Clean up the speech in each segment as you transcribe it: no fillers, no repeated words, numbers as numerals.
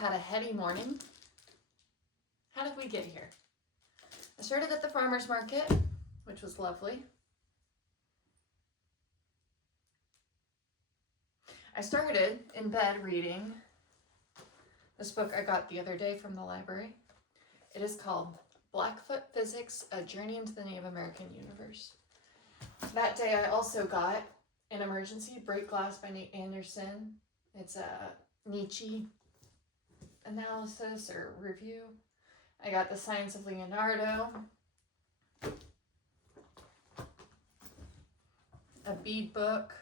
had a heady morning. How did we get here? I started at the farmer's market, which was lovely. I started in bed reading this book I got the other day from the library. It is called Blackfoot Physics, A Journey into the Native American Universe. That day I also got An Emergency, Break Glass by Nate Anderson. It's a Nietzsche analysis or review. I got The Science of Leonardo, a bead book,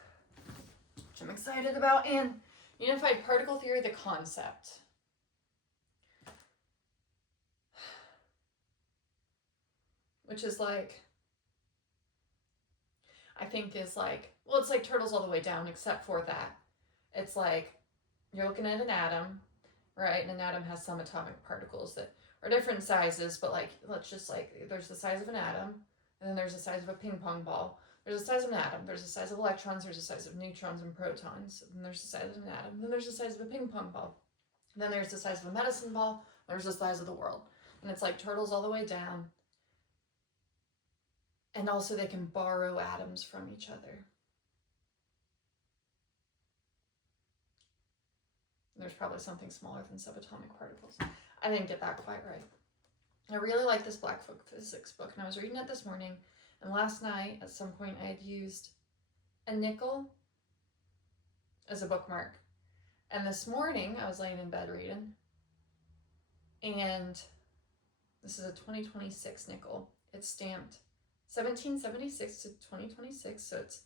which I'm excited about, and Unified Particle Theory, the concept. Which is like, I think is like, well, it's like Turtles All the Way Down, except for that. It's like, you're looking at an atom, right? And an atom has some atomic particles that are different sizes, but like, let's just like, there's the size of an atom, and then there's the size of a ping pong ball. There's the size of an atom, there's the size of electrons, there's the size of neutrons and protons, and then there's the size of an atom, and then there's the size of a ping pong ball, and then there's the size of a medicine ball, there's the size of the world. And it's like Turtles All the Way Down. And also they can borrow atoms from each other. There's probably something smaller than subatomic particles. I didn't get that quite right. I really like this Blackfoot Physics book, and I was reading it this morning, and last night at some point I had used a nickel as a bookmark. And this morning I was laying in bed reading, and this is a 2026 nickel. It's stamped 1776 to 2026, so it's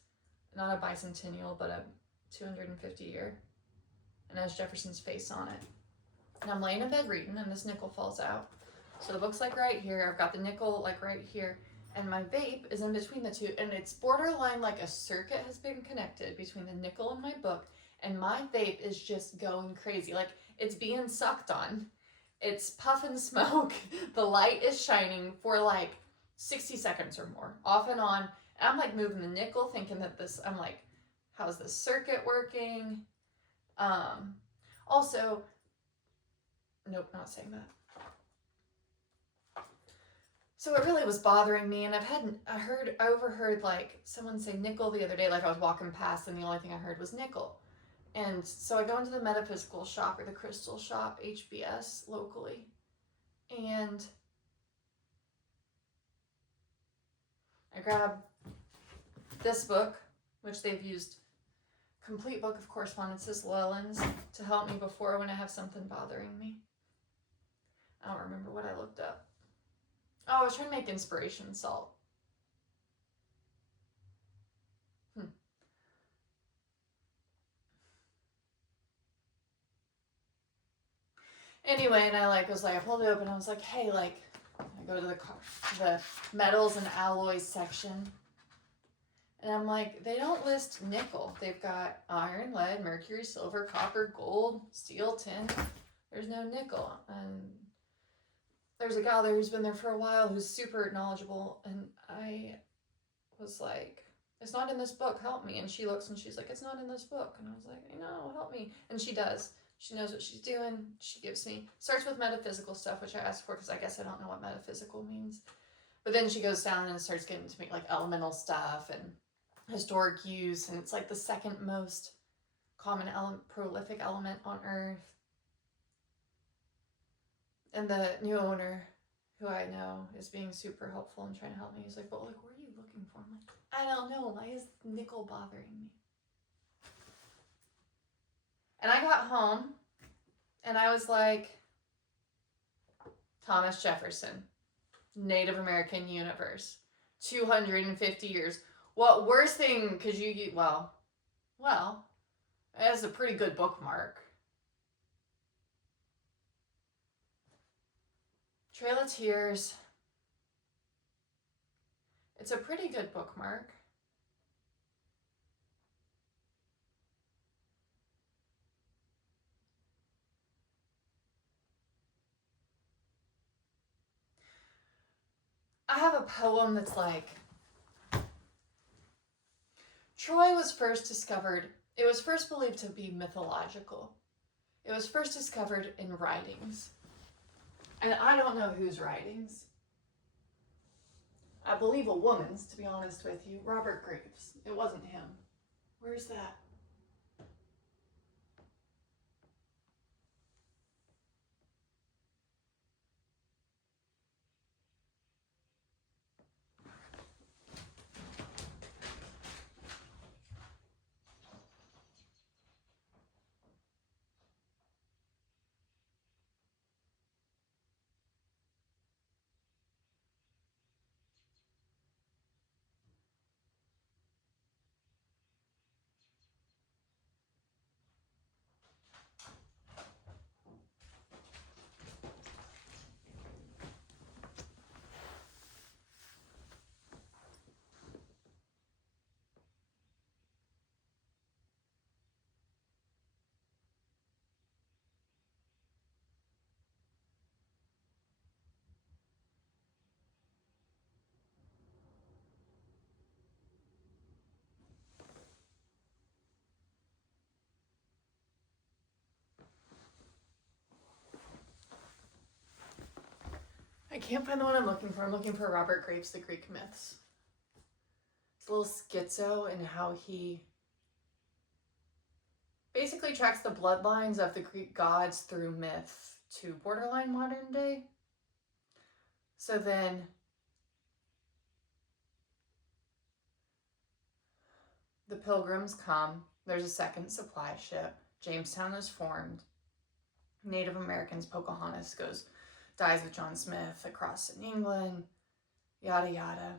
not a bicentennial, but a 250 year, and has Jefferson's face on it. And I'm laying in bed reading, and this nickel falls out. So the book's like right here, I've got the nickel like right here, and my vape is in between the two, and it's borderline like a circuit has been connected between the nickel and my book, and my vape is just going crazy, like it's being sucked on. It's puffing smoke, the light is shining for like 60 seconds or more, off and on. And I'm like moving the nickel, thinking that this, I'm like, how's this circuit working? Also, nope, not saying that. So it really was bothering me, and I overheard like someone say nickel the other day, like I was walking past and the only thing I heard was nickel. And so I go into the metaphysical shop or the crystal shop, HBS, locally, and I grab this book, which they've used Complete Book of Correspondences, Llewellyn's, to help me before when I have something bothering me. I don't remember what I looked up. Oh, I was trying to make inspiration salt. Anyway, and I pulled it open, and I was like, hey, like, I go to the metals and alloys section, and I'm like, they don't list nickel. They've got iron, lead, mercury, silver, copper, gold, steel, tin. There's no nickel. And there's a gal there who's been there for a while who's super knowledgeable, and I was like, it's not in this book, help me. And she looks and she's like, it's not in this book. And I was like, I know, help me. And she does. She knows what she's doing. She gives me, starts with metaphysical stuff, which I asked for because I guess I don't know what metaphysical means. But then she goes down and starts getting to make like elemental stuff and historic use. And it's like the second most common prolific element on Earth. And the new owner, who I know, is being super helpful and trying to help me. He's like, well, like, what are you looking for? I'm like, I don't know. Why is nickel bothering me? And I got home, and I was like, Thomas Jefferson, Native American universe, 250 years. What worse thing could you get? Well, that's a pretty good bookmark. Trail of Tears. It's a pretty good bookmark. I have a poem that's like, Troy was first discovered, it was first believed to be mythological. It was first discovered in writings. And I don't know whose writings. I believe a woman's, to be honest with you. Robert Graves. It wasn't him. Where's that? I can't find the one I'm looking for. I'm looking for Robert Graves, The Greek Myths. It's a little schizo in how he basically tracks the bloodlines of the Greek gods through myth to borderline modern day. So then the pilgrims come. There's a second supply ship. Jamestown is formed. Native Americans, Pocahontas dies with John Smith across in England, yada yada.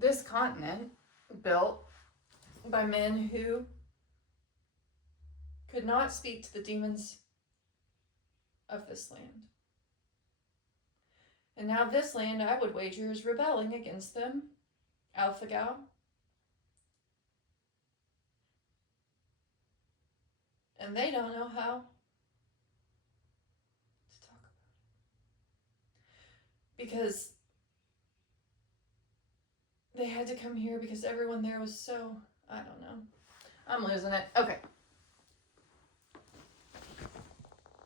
This continent, built by men who could not speak to the demons of this land. And now this land, I would wager, is rebelling against them. Althagau. And they don't know how to talk about it. Because they had to come here because everyone there was so, I don't know. I'm losing it. Okay.